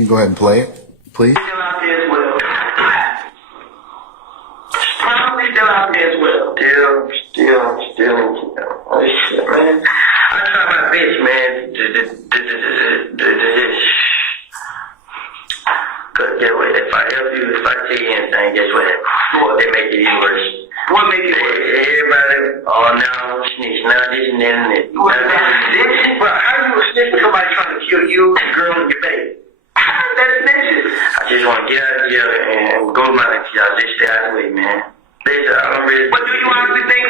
You can go ahead and play it, please. Still out there as well. Probably still out there as well. Still. Oh shit, man. I try my best, man. Cause guess what? If I help you, if I tell you anything, guess what? They make it even worse. What make it worse? Everybody, oh no, snitch, now this and that and that. Bro, how you a snitch for somebody trying to kill you, the girl, and your baby? That's snitching. I just want to get out of jail and go to my next job. Just stay out of the way, man. But do you honestly think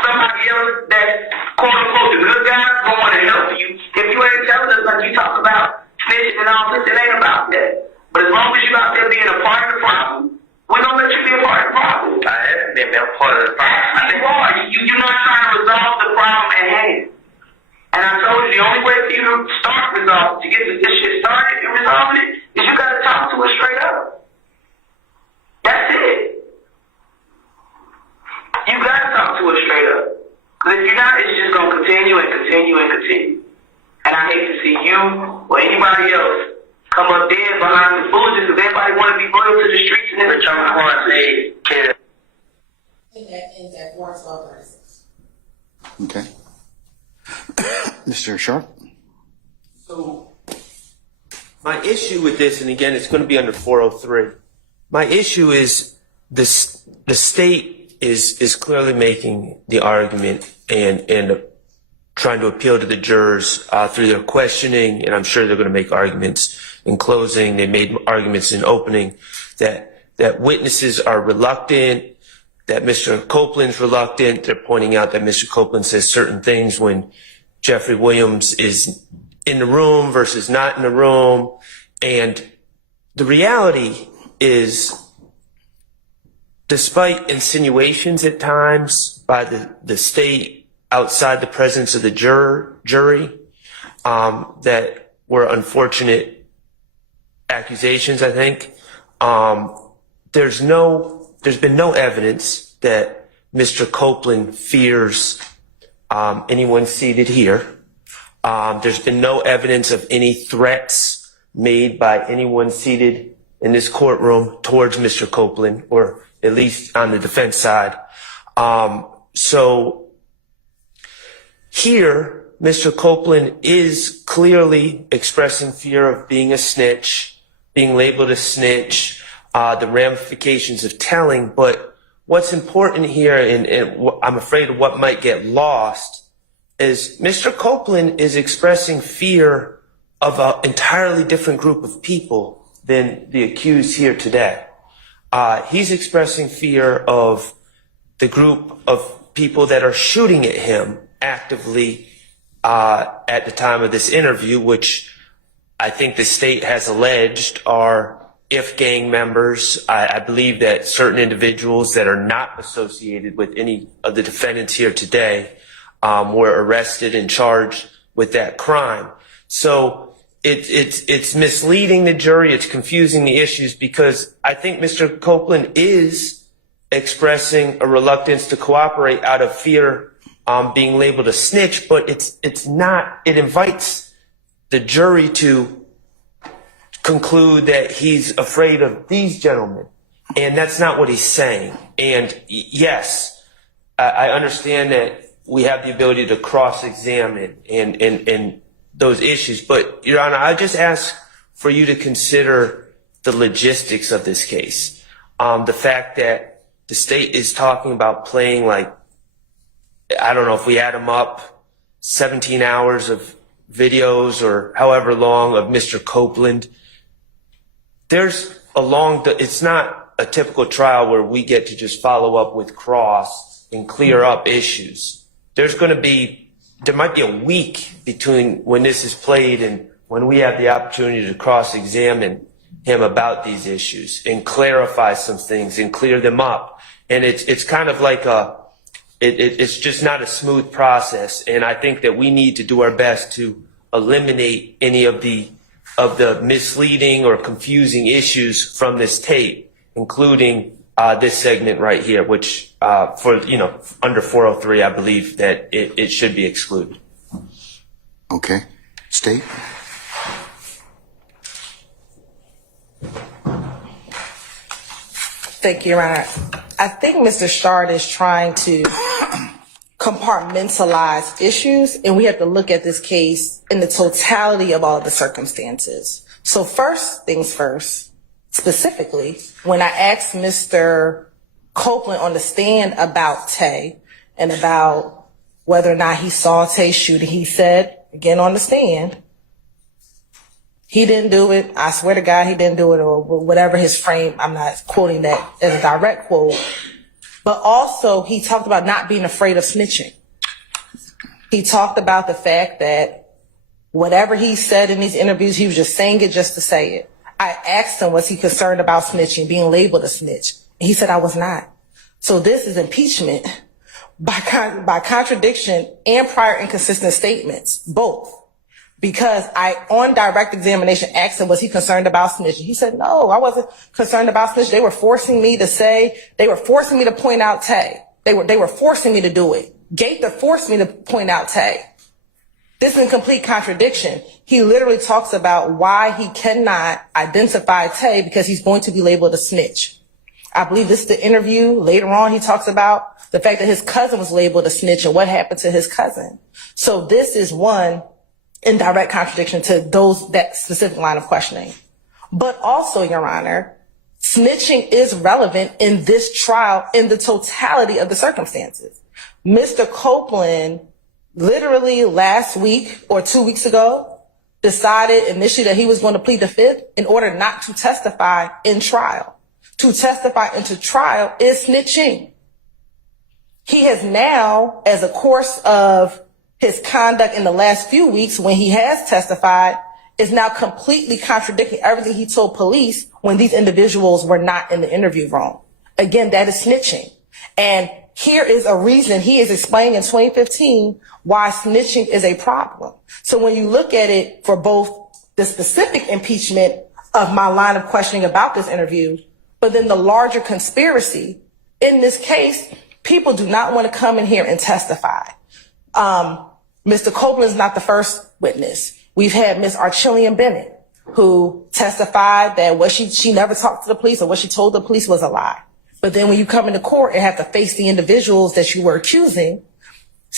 somebody else that's quote unquote the good guy gonna want to help you? If you ain't telling us like you talk about snitching and all this, it ain't about that. But as long as you out there being a part of the problem, we're gonna let you be a part of the problem. I haven't been a part of the problem. I think you are. You're not trying to resolve the problem at hand. And I told you the only way for you to start resolving, to get this shit started and resolving it, is you gotta talk to us straight up. That's it. You gotta talk to us straight up. Because if you're not, it's just gonna continue and continue and continue. And I hate to see you or anybody else come up there behind the foolishness because everybody want to be loyal to the streets and everything. I'm going to say, kid. In that 41236. Okay. Mr. Schardt? So, my issue with this, and again, it's going to be under 403. My issue is the state is clearly making the argument and trying to appeal to the jurors through their questioning, and I'm sure they're going to make arguments in closing. They made arguments in opening that witnesses are reluctant, that Mr. Copeland's reluctant. They're pointing out that Mr. Copeland says certain things when Jeffrey Williams is in the room versus not in the room. And the reality is, despite insinuations at times by the state outside the presence of the jury, that were unfortunate accusations, I think, there's been no evidence that Mr. Copeland fears anyone seated here. There's been no evidence of any threats made by anyone seated in this courtroom towards Mr. Copeland, or at least on the defense side. So here, Mr. Copeland is clearly expressing fear of being a snitch, being labeled a snitch, the ramifications of telling. But what's important here, and I'm afraid of what might get lost, is Mr. Copeland is expressing fear of an entirely different group of people than the accused here today. He's expressing fear of the group of people that are shooting at him actively at the time of this interview, which I think the state has alleged are IF gang members. I believe that certain individuals that are not associated with any of the defendants here today were arrested and charged with that crime. So it's misleading the jury. It's confusing the issues because I think Mr. Copeland is expressing a reluctance to cooperate out of fear being labeled a snitch, but it's not. It invites the jury to conclude that he's afraid of these gentlemen, and that's not what he's saying. And yes, I understand that we have the ability to cross-examine and those issues, but Your Honor, I just ask for you to consider the logistics of this case. The fact that the state is talking about playing, like, I don't know if we add them up, 17 hours of videos or however long of Mr. Copeland. It's not a typical trial where we get to just follow up with cross and clear up issues. There might be a week between when this is played and when we have the opportunity to cross-examine him about these issues and clarify some things and clear them up. And it's kind of like it's just not a smooth process. And I think that we need to do our best to eliminate any of the misleading or confusing issues from this tape, including this segment right here, which under 403, I believe that it should be excluded. Okay. State? Thank you, Your Honor. I think Mr. Schardt is trying to compartmentalize issues, and we have to look at this case in the totality of all of the circumstances. So first things first, specifically, when I asked Mr. Copeland on the stand about Tay and about whether or not he saw Tay shooting, he said, again on the stand, he didn't do it. I swear to God, he didn't do it, or whatever his frame. I'm not quoting that as a direct quote. But also, he talked about not being afraid of snitching. He talked about the fact that whatever he said in these interviews, he was just saying it just to say it. I asked him, was he concerned about snitching, being labeled a snitch? And he said, I was not. So this is impeachment by contradiction and prior inconsistent statements, both. Because I, on direct examination, asked him, was he concerned about snitching? He said, no, I wasn't concerned about snitching. They were forcing me to point out Tay. They were forcing me to do it. Gaither forced me to point out Tay. This is in complete contradiction. He literally talks about why he cannot identify Tay because he's going to be labeled a snitch. I believe this is the interview. Later on, he talks about the fact that his cousin was labeled a snitch and what happened to his cousin. So this is one in direct contradiction to that specific line of questioning. But also, Your Honor, snitching is relevant in this trial in the totality of the circumstances. Mr. Copeland literally last week or 2 weeks ago decided initially that he was going to plead the fifth in order not to testify in trial. To testify into trial is snitching. He has now, as a course of his conduct in the last few weeks when he has testified, is now completely contradicting everything he told police when these individuals were not in the interview room. Again, that is snitching. And here is a reason he is explaining in 2015 why snitching is a problem. So when you look at it for both the specific impeachment of my line of questioning about this interview, but then the larger conspiracy, in this case, people do not want to come in here and testify. Mr. Copeland is not the first witness. We've had Ms. Archillian Bennett, who testified that what she never talked to the police or what she told the police was a lie. But then when you come into court and have to face the individuals that you were accusing,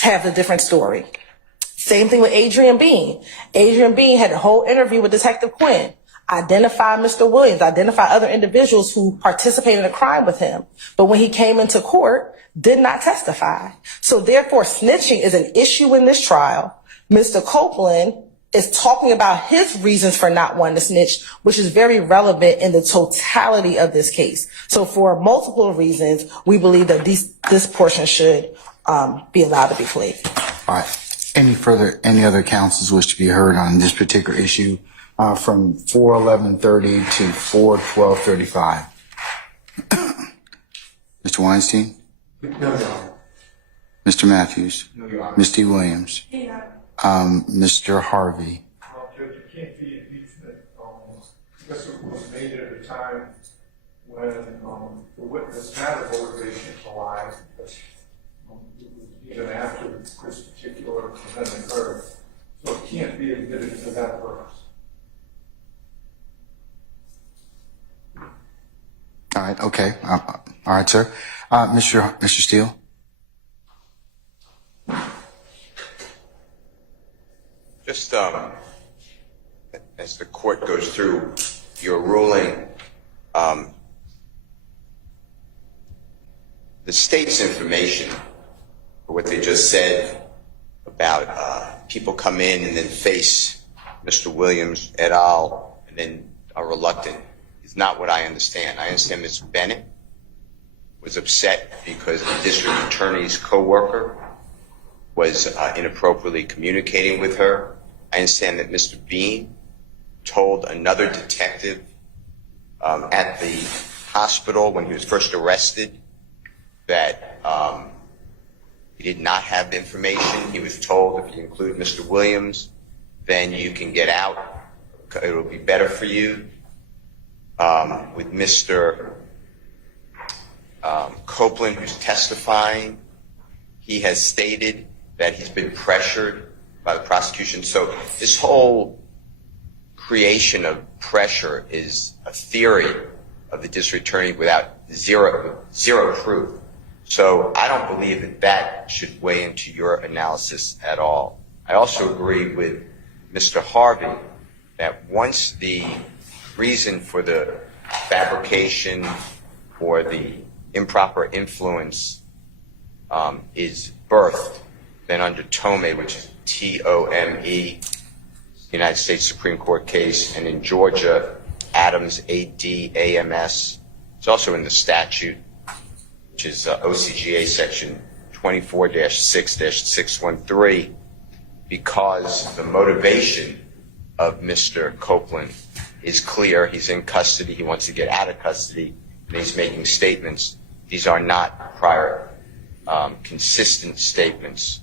have a different story. Same thing with Adrian Bean. Adrian Bean had a whole interview with Detective Quinn, identified Mr. Williams, identified other individuals who participated in a crime with him. But when he came into court, did not testify. So therefore, snitching is an issue in this trial. Mr. Copeland is talking about his reasons for not wanting to snitch, which is very relevant in the totality of this case. So for multiple reasons, we believe that this portion should be allowed to be played. All right. Any other counsels wish to be heard on this particular issue from 4:11:30 to 4:12:35? Mr. Weinstein? No, Your Honor. Mr. Matthews? No, Your Honor. Ms. D. Williams? Mr. Harvey? Judge, it can't be impeachment because it was made at a time when the witness had a motivation to lie, even after this particular event occurred. So it can't be admitted for that purpose. All right, okay. All right, sir. Mr. Steele? Just as the court goes through your ruling, the state's information, or what they just said about people come in and then face Mr. Williams et al. And then are reluctant, is not what I understand. I understand Ms. Bennett was upset because the district attorney's co-worker was inappropriately communicating with her. I understand that Mr. Bean told another detective at the hospital when he was first arrested that he did not have information. He was told, if you include Mr. Williams, then you can get out. It will be better for you. With Mr. Copeland, who's testifying, he has stated that he's been pressured by the prosecution. So this whole creation of pressure is a theory of the district attorney without zero proof. So I don't believe that that should weigh into your analysis at all. I also agree with Mr. Harvey that once the reason for the fabrication or the improper influence is birthed, then under Tome, which is Tome, United States Supreme Court case, and in Georgia, Adams, ADAMS, it's also in the statute, which is OCGA section 24-6-613, because the motivation of Mr. Copeland is clear. He's in custody. He wants to get out of custody, and he's making statements. These are not prior consistent statements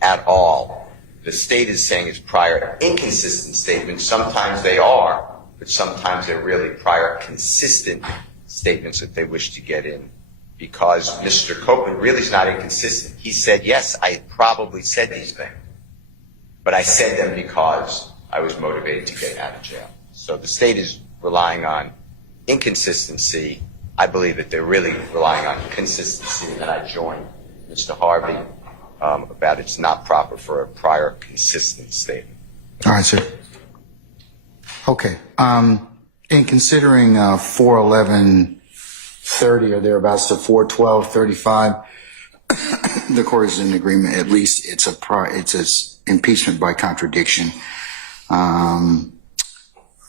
at all. The state is saying it's prior inconsistent statements. Sometimes they are, but sometimes they're really prior consistent statements that they wish to get in, because Mr. Copeland really is not inconsistent. He said, yes, I probably said these things, but I said them because I was motivated to get out of jail. So the state is relying on inconsistency. I believe that they're really relying on consistency, and I join Mr. Harvey about it's not proper for a prior consistent statement. All right, sir. Okay. In considering 411:30 or thereabouts to 412:35, the court is in agreement. At least it's a impeachment by contradiction for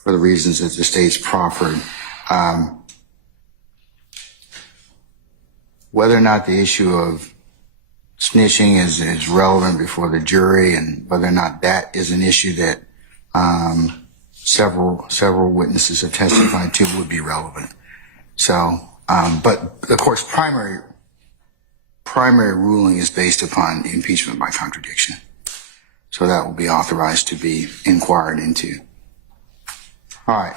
the reasons that the state's proffered. Whether or not the issue of snitching is relevant before the jury, and whether or not that is an issue that several witnesses have testified to, would be relevant. So, but the court's primary ruling is based upon impeachment by contradiction. So that will be authorized to be inquired into. All right.